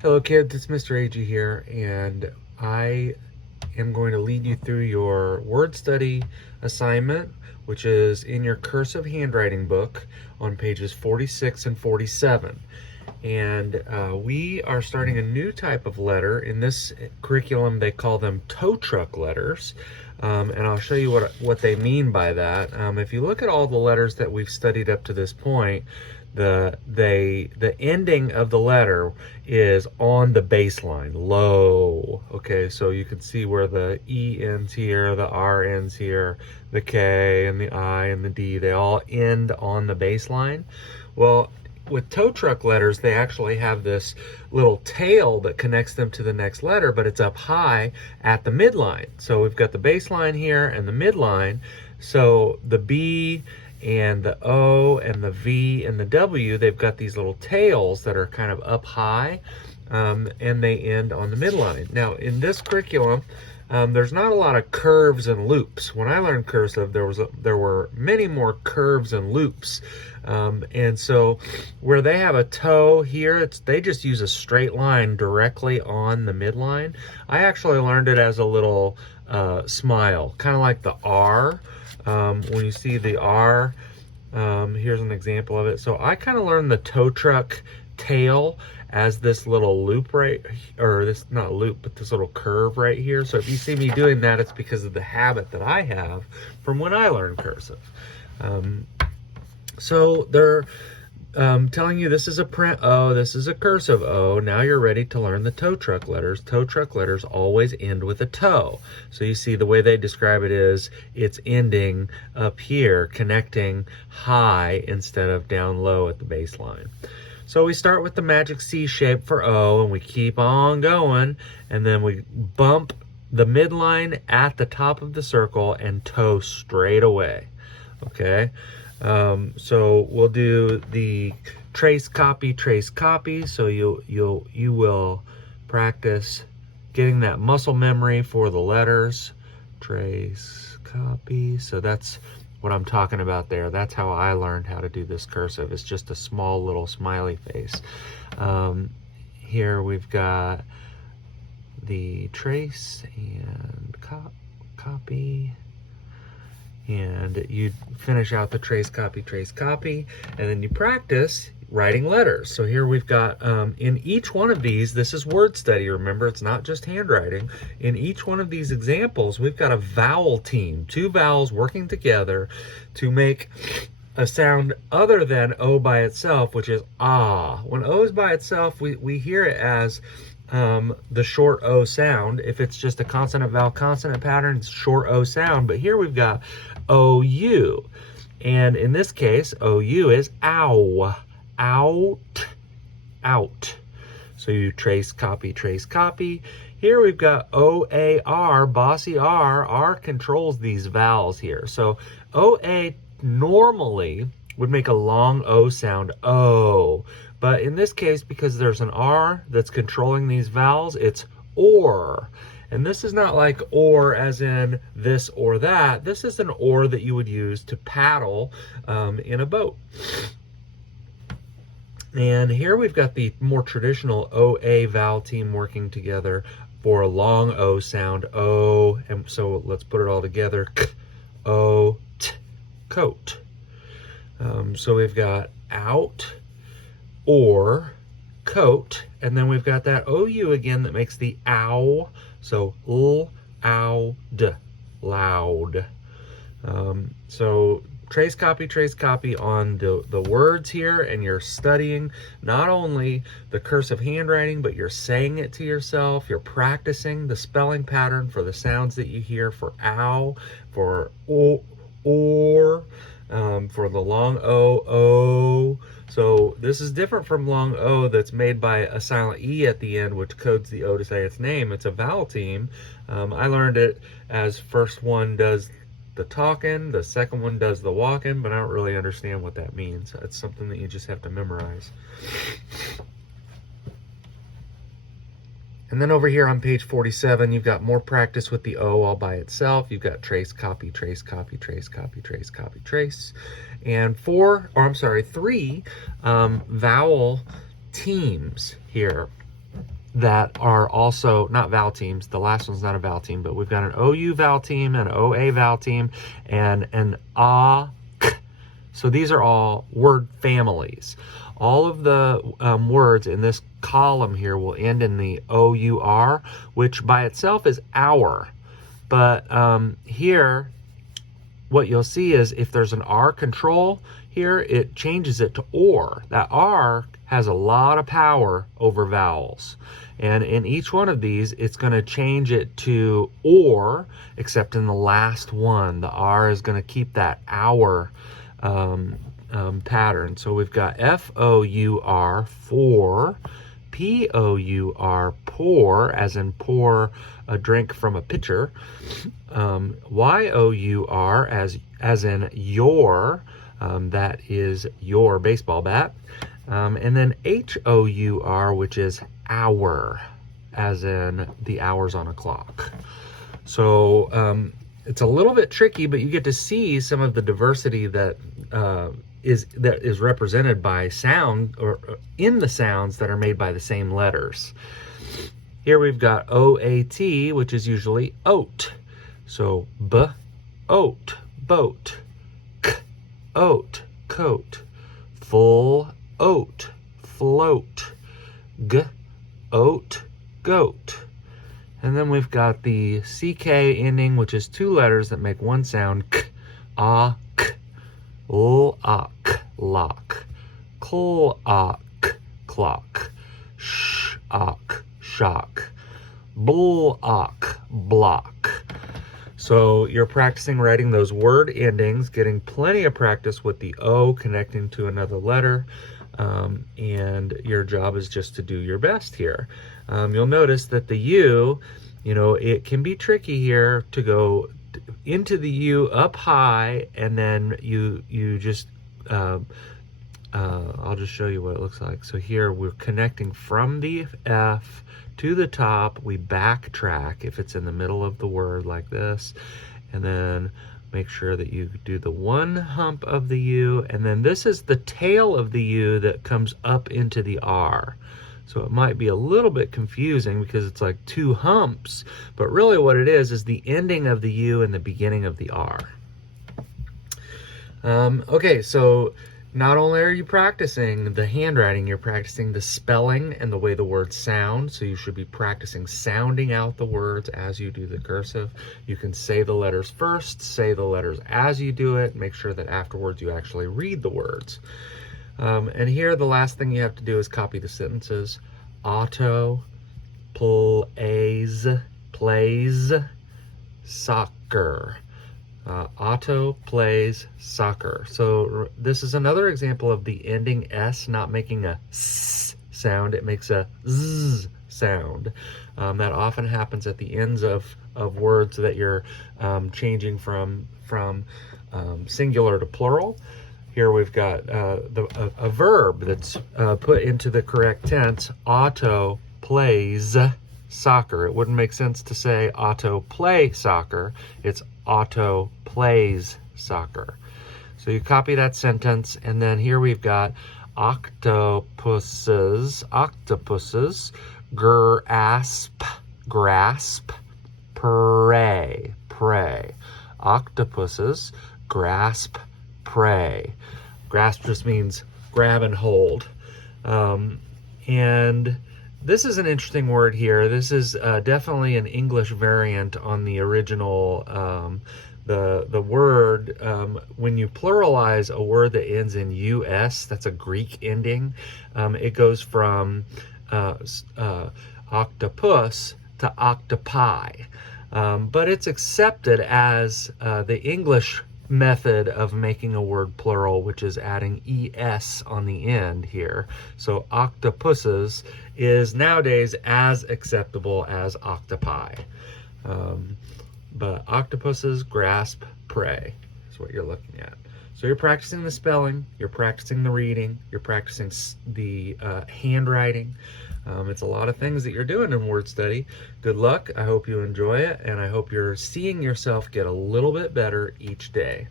Hello kids, it's Mr. AG here, and I am going to lead you through your word study assignment, which is in your cursive handwriting book on pages 46 and 47. And we are starting a new type of letter. In this curriculum, they call them tow truck letters. And I'll show you what they mean by that. If you look at all the letters that we've studied up to this point, the ending of the letter is on the baseline, low. Okay, so you can see where the E ends here, the R ends here, the K and the I and the D, they all end on the baseline. Well, with tow truck letters, they actually have this little tail that connects them to the next letter, but it's up high at the midline. So we've got the baseline here and the midline. So the B and the O and the V and the W, they've got these little tails that are kind of up high, and they end on the midline. Now, in this curriculum, there's not a lot of curves and loops. When I learned cursive, there were many more curves and loops. And so where they have a toe here, they just use a straight line directly on the midline. I actually learned it as a little smile, kind of like the R. When you see the R, here's an example of it. So I kind of learned the tow truck tail as this little loop or this, not loop, but this little curve right here. So if you see me doing that, it's because of the habit that I have from when I learned cursive. So they're telling you this is a print O, this is a cursive O. Now you're ready to learn the tow truck letters. Tow truck letters always end with a toe. So you see the way they describe it is it's ending up here, connecting high instead of down low at the baseline. So we start with the magic C shape for O, and we keep on going, and then we bump the midline at the top of the circle and toe straight away. Okay, so we'll do the trace copy. So you will practice getting that muscle memory for the letters. Trace copy. So that's what I'm talking about there. That's how I learned how to do this cursive. It's just a small little smiley face. Here we've got the trace and copy. And you finish out the trace copy, and then you practice writing letters. So here we've got, in each one of these, this is word study, remember, it's not just handwriting. In each one of these examples, we've got a vowel team, two vowels working together to make a sound other than O by itself, which is ah. When O is by itself, we hear it as the short O sound. If it's just a consonant vowel consonant pattern, it's short O sound. But here we've got OU, and in this case OU is ow, out, out. So you trace copy. Here we've got OAR, bossy R controls these vowels here. So OA normally would make a long O sound, O. But in this case, because there's an R that's controlling these vowels, it's or. And this is not like or as in this or that. This is an or that you would use to paddle in a boat. And here we've got the more traditional OA vowel team working together for a long O sound, O. And so let's put it all together, k, O, t, coat. So we've got out, or, coat, and then we've got that OU again that makes the ow. So l, ow, d, loud. So trace copy on the words here, and you're studying not only the cursive handwriting, but you're saying it to yourself. You're practicing the spelling pattern for the sounds that you hear for ow, for o, or, for the long O. So this is different from long O that's made by a silent E at the end, which codes the O to say its name. It's a vowel team. I learned it as first one does the talking, the second one does the walking, but I don't really understand what that means. It's something that you just have to memorize. And then over here on page 47, you've got more practice with the O all by itself. You've got trace, copy, trace. And three vowel teams here. that are also not vowel teams. The last one's not a vowel team, but we've got an OU vowel team, an OA vowel team, and an A, K. So these are all word families. All of the words in this column here will end in the OUR, which by itself is hour. But here, what you'll see is if there's an R control here, it changes it to OR. That R has a lot of power over vowels. And in each one of these, it's going to change it to OR, except in the last one, the R is going to keep that hour pattern. So we've got FOUR, for, POUR, pour, as in pour a drink from a pitcher, YOUR, as in your, that is your baseball bat, and then HOUR, which is hour, as in the hours on a clock. So it's a little bit tricky, but you get to see some of the diversity that is represented by sound, or in the sounds that are made by the same letters. Here we've got OAT, which is usually oat. So B, oat, boat. K, oat, coat. Full oat, float. G, oat, goat. And then we've got the CK ending, which is two letters that make one sound, K, A, K. L-ak, lock. Cl-ak, clock. Sh-ak, shock. Bl-ak, block. So you're practicing writing those word endings, getting plenty of practice with the O connecting to another letter, and your job is just to do your best here. You'll notice that the U, it can be tricky here to go into the U up high, and then you just I'll just show you what it looks like. So here we're connecting from the F to the top. We backtrack if it's in the middle of the word like this, and then make sure that you do the one hump of the U, and then this is the tail of the U that comes up into the R. So it might be a little bit confusing because it's like two humps, but really what it is the ending of the U and the beginning of the R. Okay, so not only are you practicing the handwriting, you're practicing the spelling and the way the words sound. So you should be practicing sounding out the words as you do the cursive. You can say the letters first, say the letters as you do it, make sure that afterwards you actually read the words. And here the last thing you have to do is copy the sentences. Auto, plays, soccer. Otto plays soccer. So this is another example of the ending S not making a S sound. It makes a Z sound. That often happens at the ends of words that you're changing from singular to plural. Here we've got a verb that's put into the correct tense. Otto plays soccer. It wouldn't make sense to say Otto play soccer. It's Otto plays soccer. So you copy that sentence, and then here we've got octopuses, grasp, prey. Octopuses grasp prey. Grasp just means grab and hold. And this is an interesting word here. This is definitely an English variant on the original. The word, when you pluralize a word that ends in US, that's a Greek ending. It goes from octopus to octopi. But it's accepted as the English method of making a word plural, which is adding ES on the end here. So octopuses is nowadays as acceptable as octopi. But octopuses grasp prey is what you're looking at. So you're practicing the spelling, you're practicing the reading, you're practicing the handwriting. It's a lot of things that you're doing in word study. Good luck. I hope you enjoy it, and I hope you're seeing yourself get a little bit better each day.